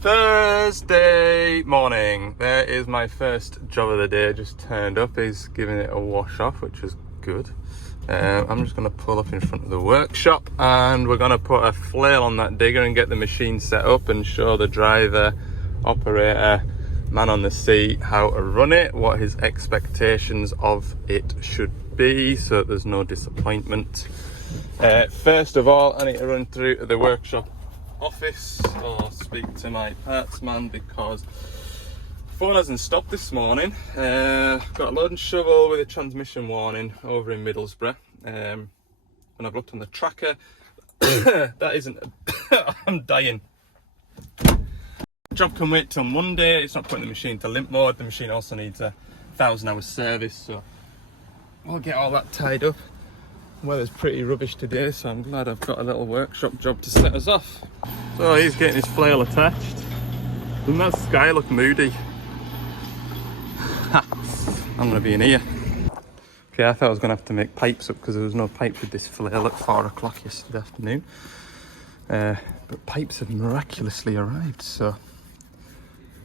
Thursday morning. There is my first job of the day. Just turned up. He's giving it a wash off, which is good. I'm just going to pull up in front of the workshop and we're going to put a flail on that digger and get the machine set up and show the driver, operator, man on the seat how to run it, what his expectations of it should be, so that there's no disappointment. First of all, I need to run through to the workshop office or speak to my parts man because phone hasn't stopped this morning. Got a load and shovel with a transmission warning over in Middlesbrough. When I've looked on the tracker, that isn't I'm dying. Job can wait till Monday. It's not putting the machine to limp mode. The machine also needs a 1,000 hours service, so we'll get all that tied up. Weather's pretty rubbish today, so I'm glad I've got a little workshop job to set us off. So he's getting his flail attached. Doesn't that sky look moody? I'm gonna be in here. Okay, I thought I was gonna have to make pipes up because there was no pipes with this flail at 4 o'clock yesterday afternoon. But pipes have miraculously arrived, so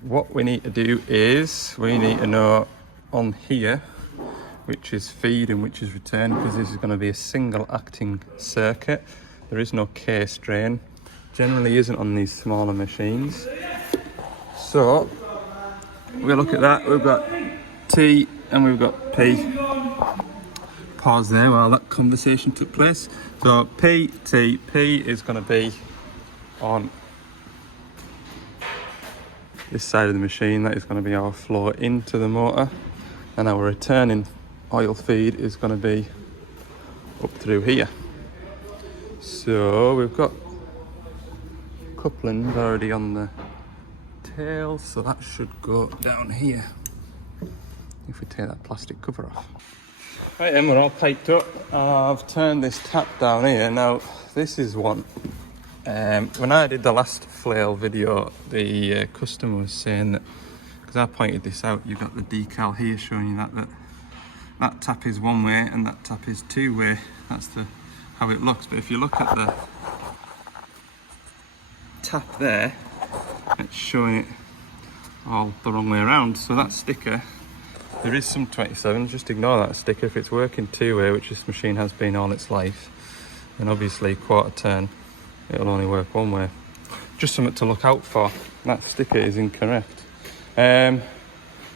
what we need to do is we need to know on here which is feed and which is return, because this is going to be a single acting circuit. There is no case drain, generally isn't on these smaller machines. So we'll look at that. We've got T and we've got P. Pause there while that conversation took place. So P, T, P is going to be on this side of the machine. That is going to be our flow into the motor, and our returning oil feed is going to be up through here. So we've got couplings already on the tail, so that should go down here if we take that plastic cover off. Right then, we're all piped up. I've turned this tap down here. Now this is one, when I did the last flail video, the customer was saying that, because I pointed this out, you've got the decal here showing you that tap is one way and that tap is two way. That's how it looks. But if you look at the tap there, it's showing it all the wrong way around. So that sticker, there is some 27s, just ignore that sticker. If it's working two way, which this machine has been all its life, then obviously quarter turn, it'll only work one way. Just something to look out for. That sticker is incorrect.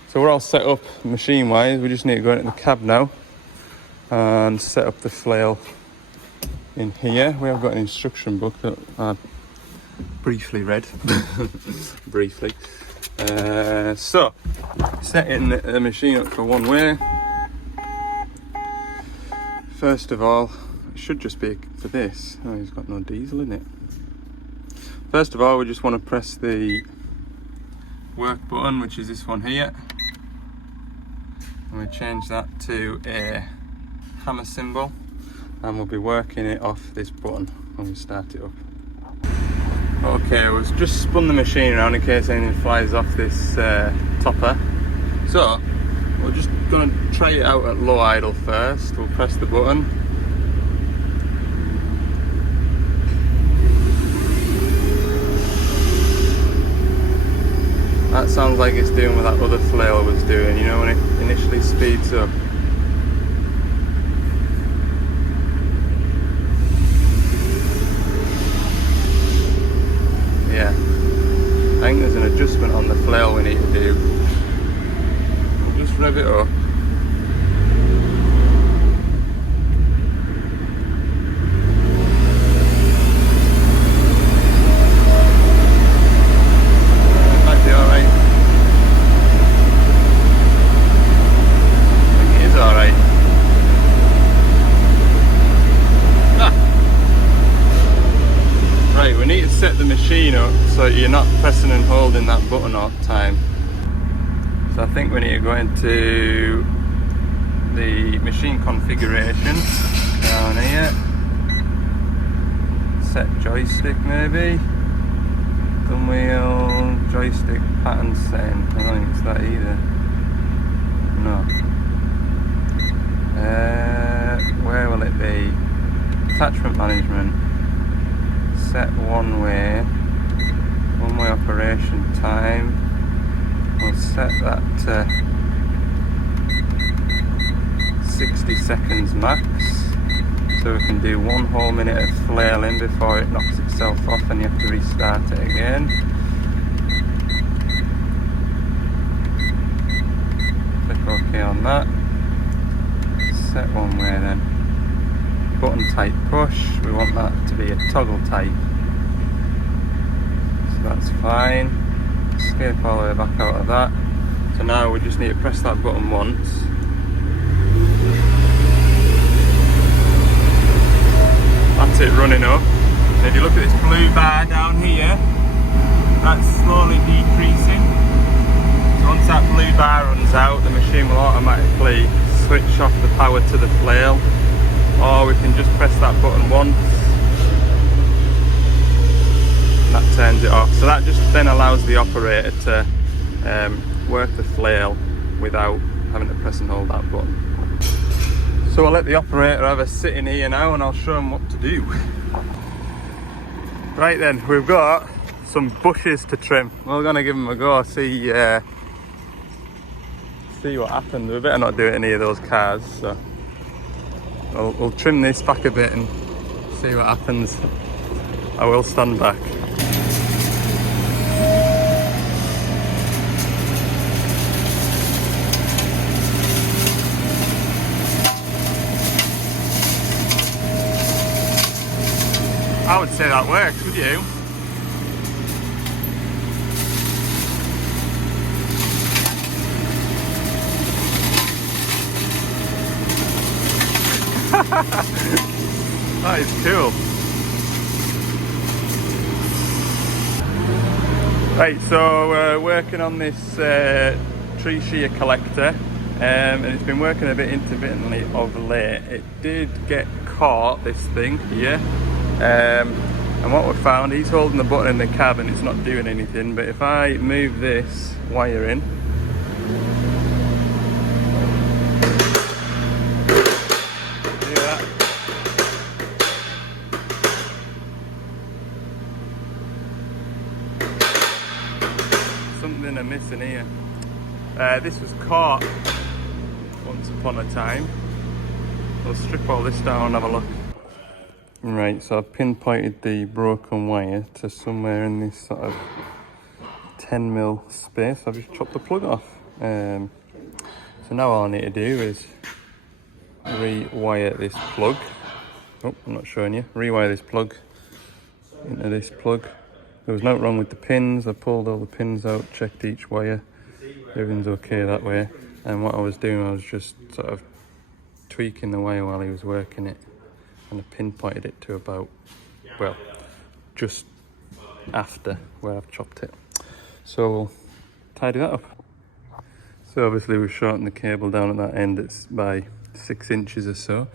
So we're all set up machine wise. We just need to go into the cab now and set up the flail in here. We have got an instruction book that I briefly read. Briefly. So setting the machine up for one way. First of all, it should just be for this. Oh, he's got no diesel in it. First of all, we just want to press the work button, which is this one here, and we change that to a hammer symbol, and we'll be working it off this button when we start it up. Okay, we've just spun the machine around in case anything flies off this topper. So we're just going to try it out at low idle first. We'll press the button. That sounds like it's doing what that other flail was doing, you know, when it initially speeds up. Yeah, I think there's an adjustment on the flail we need to do. We'll just rev it up. Set the machine up so you're not pressing and holding that button all the time. So I think we need to go into the machine configuration down here. Set joystick maybe. Gun wheel, joystick pattern setting. I don't think it's that either. No. Where will it be? Attachment management. Set one way operation set that to 60 seconds max, so we can do 1 whole minute of flailing before it knocks itself off and you have to restart it again. Click OK on that. Set one way then. Button type push, we want that to be a toggle type. So that's fine. Escape all the way back out of that. So now we just need to press that button once. That's it running up. And if you look at this blue bar down here, that's slowly decreasing. So once that blue bar runs out, the machine will automatically switch off the power to the flail. Or we can just press that button once and that turns it off. So that just then allows the operator to work the flail without having to press and hold that button. So I'll let the operator have a sit in here now and I'll show him what to do. Right then, we've got some bushes to trim. We're going to give them a go, see what happens. We better not do it in any of those cars. So we'll trim this back a bit and see what happens. I will stand back. I would say that works, would you? That is cool. Right, so we're working on this tree shear collector, and it's been working a bit intermittently of late. It did get caught, this thing here, and what we found, he's holding the button in the cab and it's not doing anything, but if I move this wire in, something I'm missing here. This was caught once upon a time. We'll strip all this down and have a look. Right, so I've pinpointed the broken wire to somewhere in this sort of 10mm space. I've just chopped the plug off. So now all I need to do is rewire this plug. Oh, I'm not showing you. Rewire this plug into this plug. There was nothing wrong with the pins. I pulled all the pins out, checked each wire. Everything's okay that way. And what I was doing, I was just sort of tweaking the wire while he was working it. And I pinpointed it to about, well, just after where I've chopped it. So we'll tidy that up. So obviously we've shortened the cable down at that end. It's by 6 inches or so.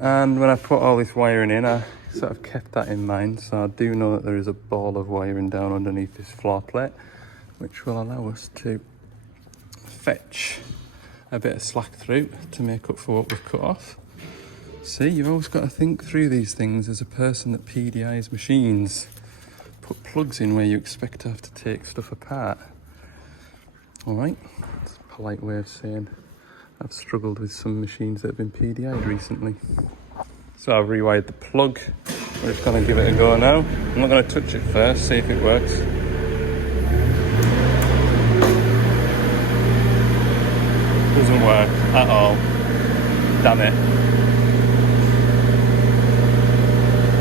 And when I put all this wiring in, I sort of kept that in mind. So I do know that there is a ball of wiring down underneath this floor plate, which will allow us to fetch a bit of slack through to make up for what we've cut off. See, you've always got to think through these things as a person that PDIs machines. Put plugs in where you expect to have to take stuff apart. Alright, it's a polite way of saying I've struggled with some machines that have been PDI'd recently. So I've rewired the plug. We're just going to give it a go now. I'm not going to touch it first, see if it works. Doesn't work at all. Damn it.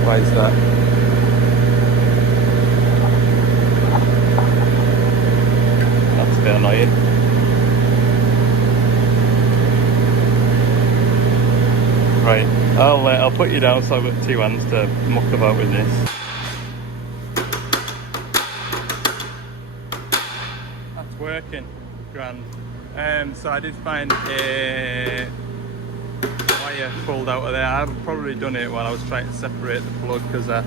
Why is that? That's a bit annoying. Right, I'll put you down so I've got 2 hands to muck about with this. That's working, grand. So I did find a wire pulled out of there. I've probably done it while I was trying to separate the plug, because I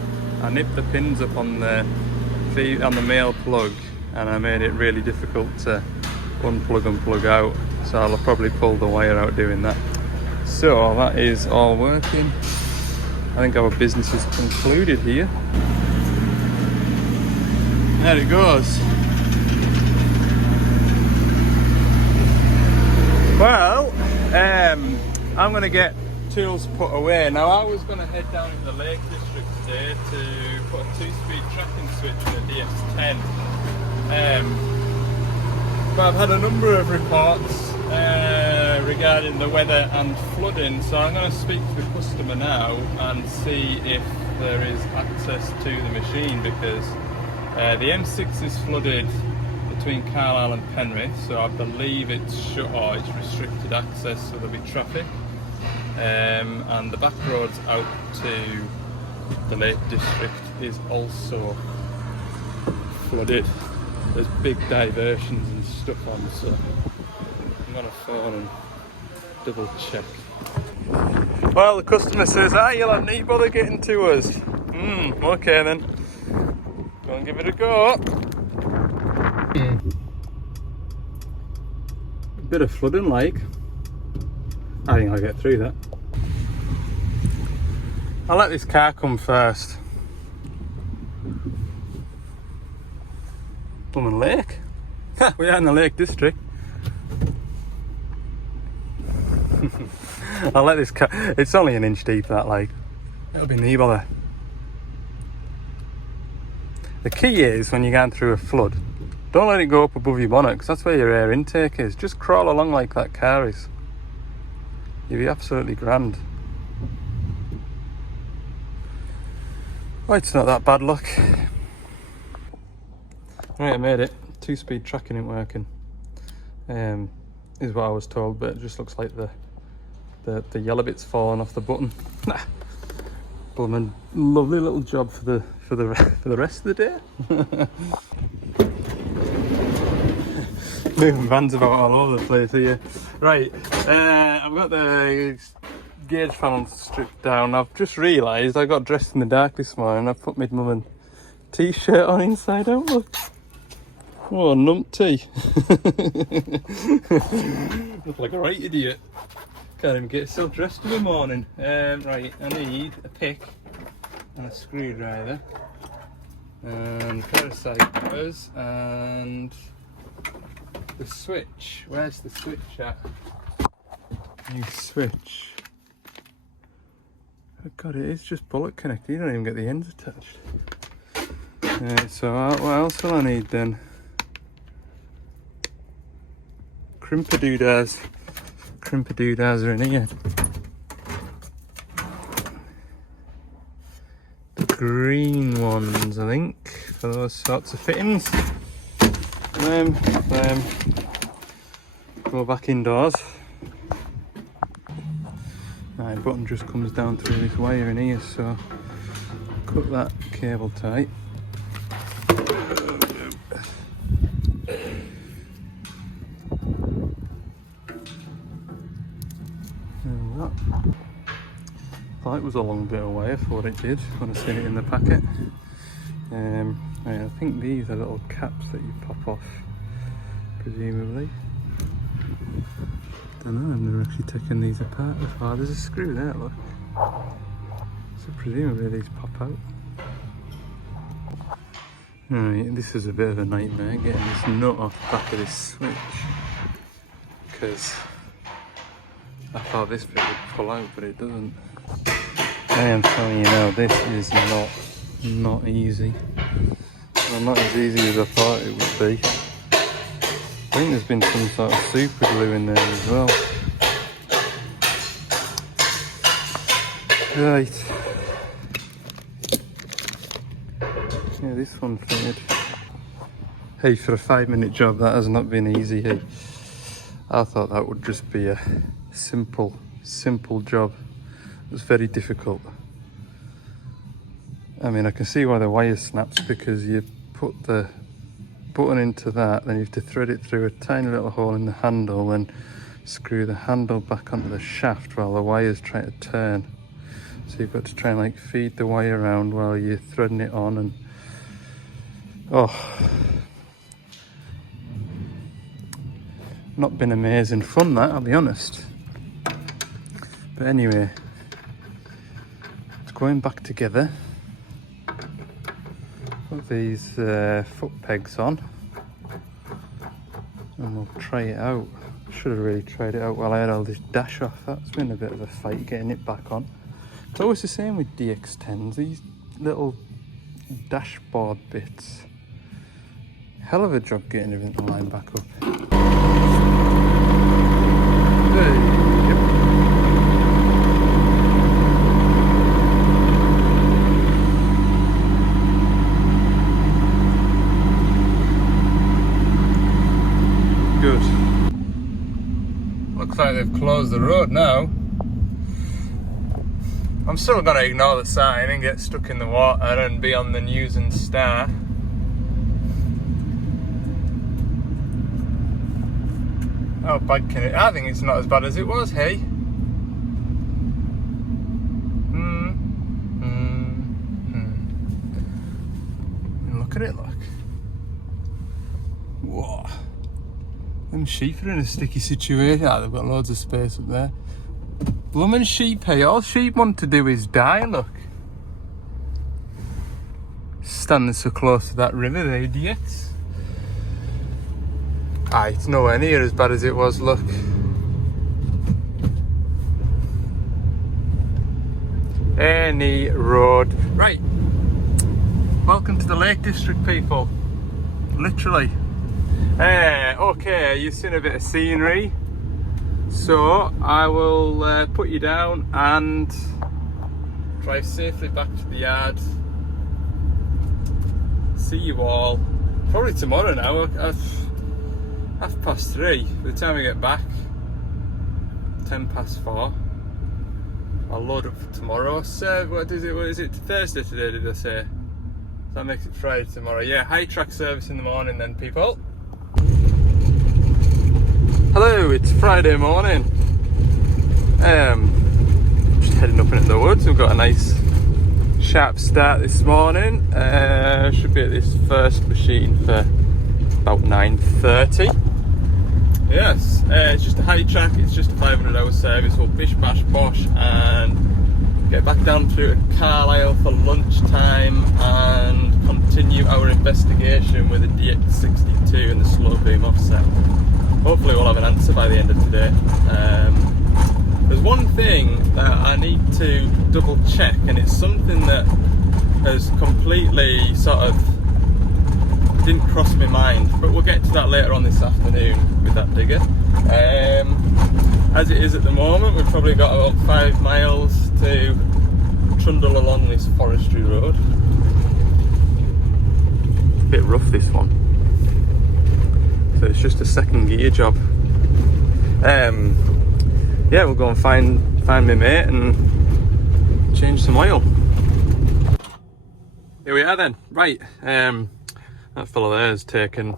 nipped the pins up on the male plug and I made it really difficult to unplug and plug out. So I'll probably pull the wire out doing that. So that is all working. I think our business is concluded here. There it goes. I'm going to get tools put away. Now I was going to head down in the Lake District today to put a 2-speed tracking switch in the DS10. But I've had a number of reports regarding the weather and flooding, so I'm going to speak to the customer now and see if there is access to the machine, because the M6 is flooded between Carlisle and Penrith, so I believe it's shut or it's restricted access, so there'll be traffic. And the back roads out to the Lake District is also flooded. There's big diversions and stuff on, so I'm gonna phone and double check. Well, the customer says, you'll have need bother getting to us. Okay then. Go and give it a go. A bit of flooding like. I think I'll get through that. I'll let this car come first. Blooming lake. We are in the Lake District. I'll let this car. It's only an inch deep, that like. It'll be knee bother. The key is when you're going through a flood, don't let it go up above your bonnet, because that's where your air intake is. Just crawl along like that car is. You'll be absolutely grand. Well, it's not that bad luck. Right, I made it. 2-speed tracking ain't working. Is what I was told, but it just looks like the yellow bit's falling off the button. Blooming lovely little job for the rest of the day. Moving vans about all over the place here. Right, I've got the gauge panel stripped down. I've just realised I got dressed in the dark this morning. I've put my mum and t-shirt on inside out. Look. Oh, numpty. Look like a right idiot. Can't even get yourself dressed in the morning. Right, I need a pick and a screwdriver and a pair of cyclers and the switch. Where's the switch at? New switch. Oh God, it is just bullet connected. You don't even get the ends attached. So what else will I need then? Crimper-doodahs. Crimper-doodahs are in here. The green ones, I think, for those sorts of fittings. Go back indoors. My button just comes down through this wire in here, so cut that cable tight. Thought it was a long bit away for what it did when I seen it in the packet. I think these are little caps that you pop off, presumably. Don't know, I've never actually taken these apart before. There's a screw there, look. So presumably these pop out. Right, this is a bit of a nightmare, getting this nut off the back of this switch. Because I thought this bit would pull out, but it doesn't. I am telling you now, this is not easy. Well, not as easy as I thought it would be. I think there's been some sort of super glue in there as well. Right. Yeah, this one fitted. Hey, for a 5-minute job, that has not been easy. Hey, I thought that would just be a simple job. It was very difficult. I mean, I can see why the wire snaps, because you put the button into that, then you have to thread it through a tiny little hole in the handle and screw the handle back onto the shaft while the wire's trying to turn. So you've got to try and like feed the wire around while you're threading it on, and not been amazing fun, that, I'll be honest. But anyway, it's going back together. Put these foot pegs on, and we'll try it out. Should have really tried it out while I had all this dash off. That's been a bit of a fight getting it back on. It's always the same with DX10s, these little dashboard bits. Hell of a job getting everything lined back up. Good. Looks like they've closed the road now. I'm still gonna ignore the sign and get stuck in the water and be on the news and star. How bad can it? I think it's not as bad as it was, hey? And look at it, look. Whoa. Them sheep are in a sticky situation. Ah, they've got loads of space up there. Bloomin' sheep, hey? All sheep want to do is die, look. Standing so close to that river, they idiots. Ah, it's nowhere near as bad as it was, look. Any road. Right. Welcome to the Lake District, people. Literally. Okay, you've seen a bit of scenery. So, I will put you down and drive safely back to the yard. See you all. Probably tomorrow now. 3:30. By the time we get back, 4:10. I'll load up for tomorrow. So, what is it? Thursday today, did I say? That makes it Friday tomorrow. Yeah, high track service in the morning then, people. Hello, it's Friday morning. Just heading up into the woods. We've got a nice sharp start this morning. Should be at this first machine for about 9:30. Yes, it's just a high track. It's just a 500-hour service. We'll bish bash bosh and get back down to Carlisle for lunchtime and continue our investigation with the DX62 and the slow beam offset. Hopefully we'll have an answer by the end of today. There's one thing that I need to double check, and it's something that has completely sort of didn't cross my mind, but we'll get to that later on this afternoon with that digger. As it is at the moment, we've probably got about 5 miles to trundle along this forestry road. Bit rough, this one. So it's just a second gear job. Yeah, we'll go and find my mate and change some oil. Here we are then. Right, that fellow there has taken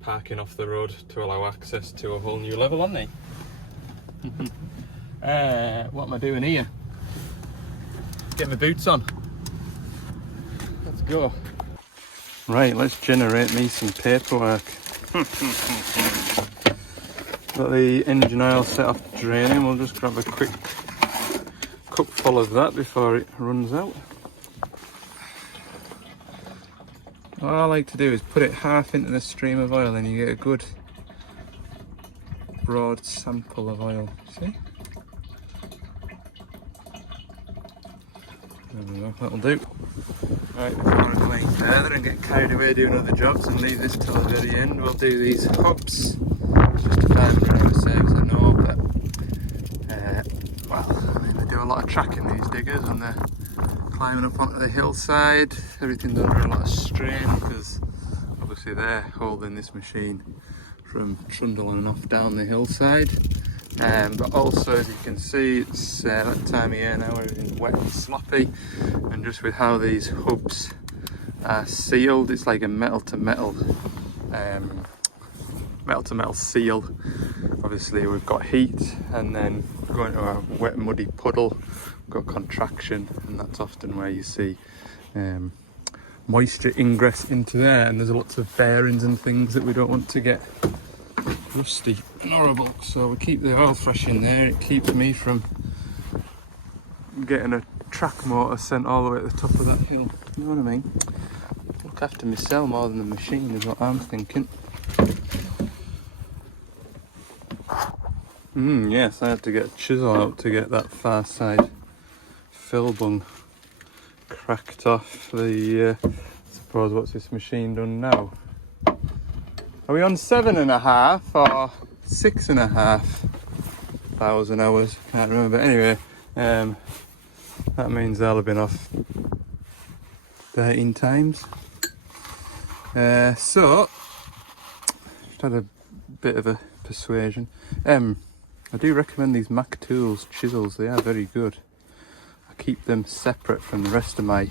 parking off the road to allow access to a whole new level, hasn't he? What am I doing here? Get my boots on. Let's go. Right, let's generate me some paperwork. Got the engine oil set off draining. We'll just grab a quick cupful of that before it runs out. What I like to do is put it half into the stream of oil, and you get a good broad sample of oil. See? There we go, that'll do. Right, before I go any further and get carried away doing other jobs and leave this till the very end, we'll do these hubs. It's just a 500-hour service, I know, but well, they do a lot of tracking, these diggers, when they're climbing up onto the hillside. Everything's under a lot of strain because obviously they're holding this machine from trundling off down the hillside. But also, as you can see, it's that time of year now, everything's wet and sloppy, and just with how these hubs are sealed, it's like a metal to metal seal. Obviously we've got heat, and then going to a wet muddy puddle, we've got contraction, and that's often where you see moisture ingress into there, and there's lots of bearings and things that we don't want to get rusty and horrible, so we keep the oil fresh in there. It keeps me from getting a track motor sent all the way to the top of that hill, you know what I mean? Look after myself more than the machine is what I'm thinking. Yes, I had to get a chisel out to get that far side fill bung cracked off. I suppose what's this machine done now? Are we on 7.5 or 6.5 thousand hours? Can't remember. Anyway, that means I'll have been off 13 times. So just had a bit of a persuasion. I do recommend these Mac Tools chisels. They are very good. I keep them separate from the rest of my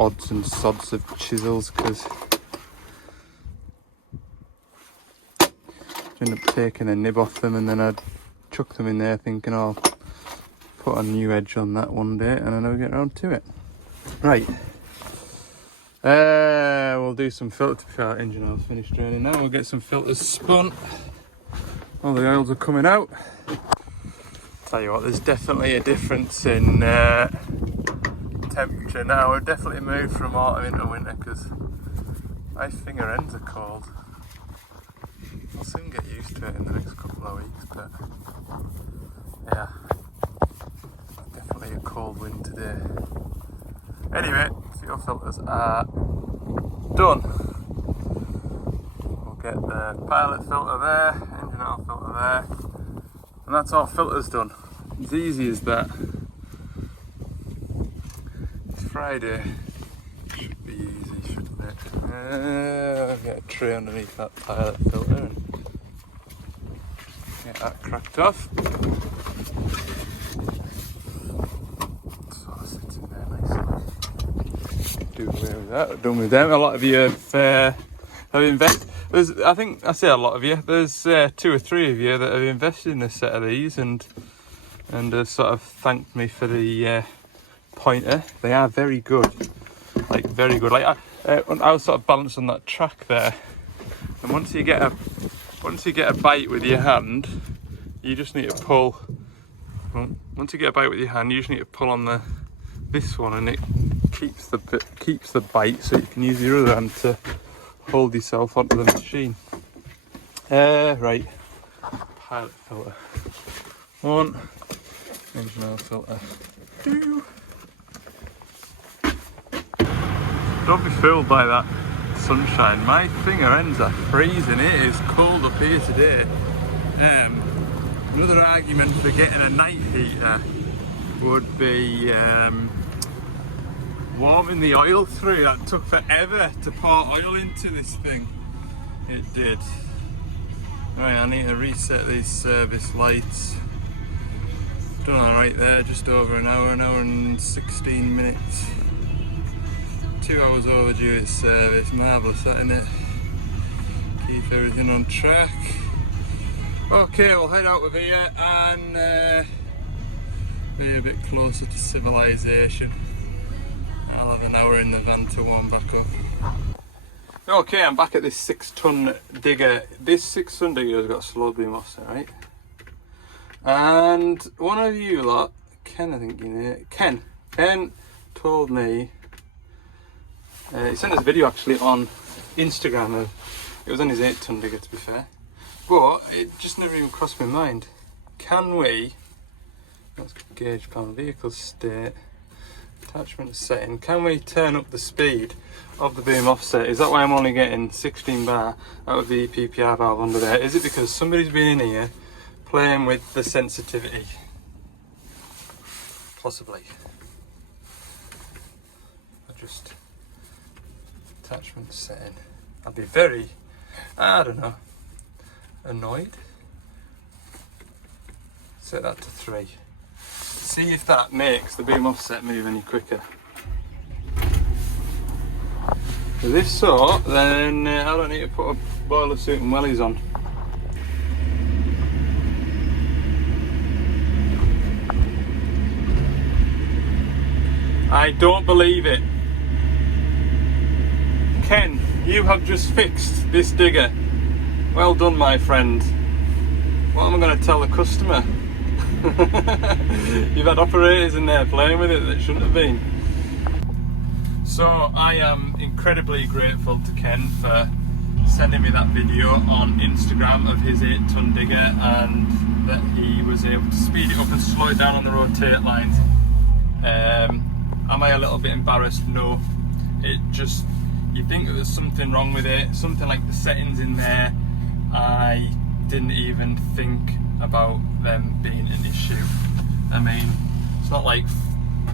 odds and sods of chisels because I end up taking a nib off them and then I'd chuck them in there thinking I'll put a new edge on that one day, and I never get around to it. Right. We'll do some filter. Our engine oil's finished draining now. We'll get some filters spun. All the oils are coming out. Tell you what, there's definitely a difference in temperature now. We've definitely moved from autumn into winter because my finger ends are cold. I'll soon get used to it in the next couple of weeks, but yeah, definitely a cold wind today. Anyway, fuel filters are done. We'll get the pilot filter there, engine oil filter there, and that's all filters done. It's easy as that. It's Friday. Should be easy, shouldn't it? I'll get a tray underneath that pilot filter and get that cracked off. So sits in there nicely. Do away with that. We're done with them. A lot of you have invested. I think I say a lot of you. There's 2 or 3 of you that have invested in a set of these and sort of thanked me for the pointer. They are very good, like very good. Like I was sort of balanced on that track there, and once you get a bite with your hand, you just need to pull. Once you get a bite with your hand, you just need to pull on this one, and it keeps the bite, so you can use your other hand to hold yourself onto the machine. Right, pilot filter 1, engine oil filter 2. Don't be fooled by that sunshine. My finger ends are freezing. It is cold up here today. Another argument for getting a night heater would be warming the oil through. That took forever to pour oil into this thing. It did. Right, I need to reset these service lights. Done alright there, just over an hour and 16 minutes. 2 hours overdue its service. Marvellous, that innit? Keep everything on track. Okay, we'll head out of here and be a bit closer to civilization. I'll have an hour in the van to warm back up. Okay, I'm back at this 6-ton digger. This 6-ton digger has got a slow beam offset, right? And one of you lot, Ken, I think you know, Ken told me, he sent us a video actually on Instagram of, it was on his 8-ton digger to be fair, but it just never even crossed my mind. Can we, let's gauge panel, vehicle state, attachment setting, can we turn up the speed of the boom offset? Is that why I'm only getting 16 bar out of the PPR valve under there? Is it because somebody's been in here playing with the sensitivity? Possibly. Just attachment setting. I'd be very, I don't know, annoyed. Set that to 3. See if that makes the boom offset move any quicker. If so, then I don't need to put a boiler suit and wellies on. I don't believe it. Ken, you have just fixed this digger. Well done, my friend. What am I going to tell the customer? You've had operators in there playing with it that shouldn't have been. So I am incredibly grateful to Ken for sending me that video on Instagram of his 8-ton digger and that he was able to speed it up and slow it down on the rotate lines. Am I a little bit embarrassed? No. It just, you think that there's something wrong with it, something like the settings in there. I didn't even think about them being an issue. I mean, it's not like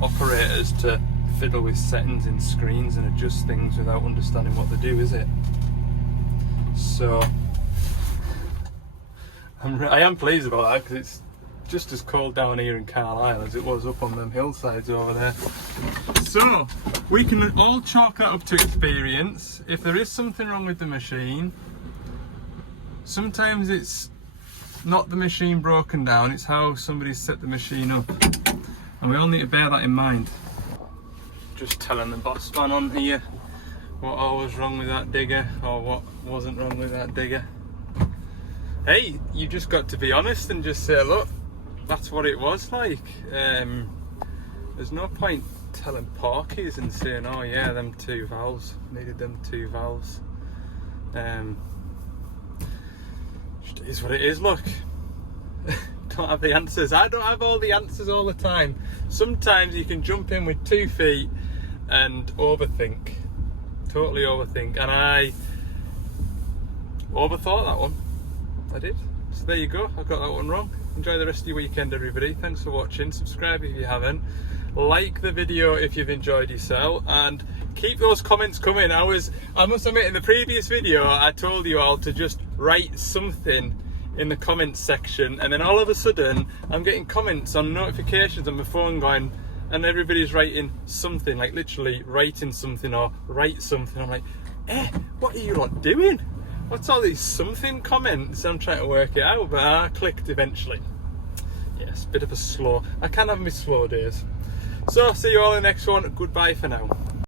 operators to fiddle with settings in screens and adjust things without understanding what they do, is it? So I am pleased about that, because it's just as cold down here in Carlisle as it was up on them hillsides over there. So we can all chalk that up to experience. If there is something wrong with the machine, sometimes it's not the machine broken down, it's how somebody's set the machine up, and we all need to bear that in mind. Just telling the boss man on here what all was wrong with that digger, or what wasn't wrong with that digger. Hey, you just got to be honest and just say, look, that's what it was like. There's no point telling porkies and saying, oh yeah, them two valves, needed them two valves. Just is what it is, look. Don't have the answers. I don't have all the answers all the time. Sometimes you can jump in with 2 feet and overthink. Totally overthink. And I overthought that one. I did. So there you go. I got that one wrong. Enjoy the rest of your weekend, everybody. Thanks for watching. Subscribe if you haven't. Like the video if you've enjoyed yourself, and keep those comments coming. I must admit, in the previous video I told you all to just write something in the comments section, and then all of a sudden I'm getting comments on notifications on my phone going, and everybody's writing something, like literally writing something or write something. I'm like, what are you lot doing? What's all these something comments? I'm trying to work it out, but I clicked eventually. Yes, bit of a slow. I can have my slow days. So, see you all in the next one. Goodbye for now.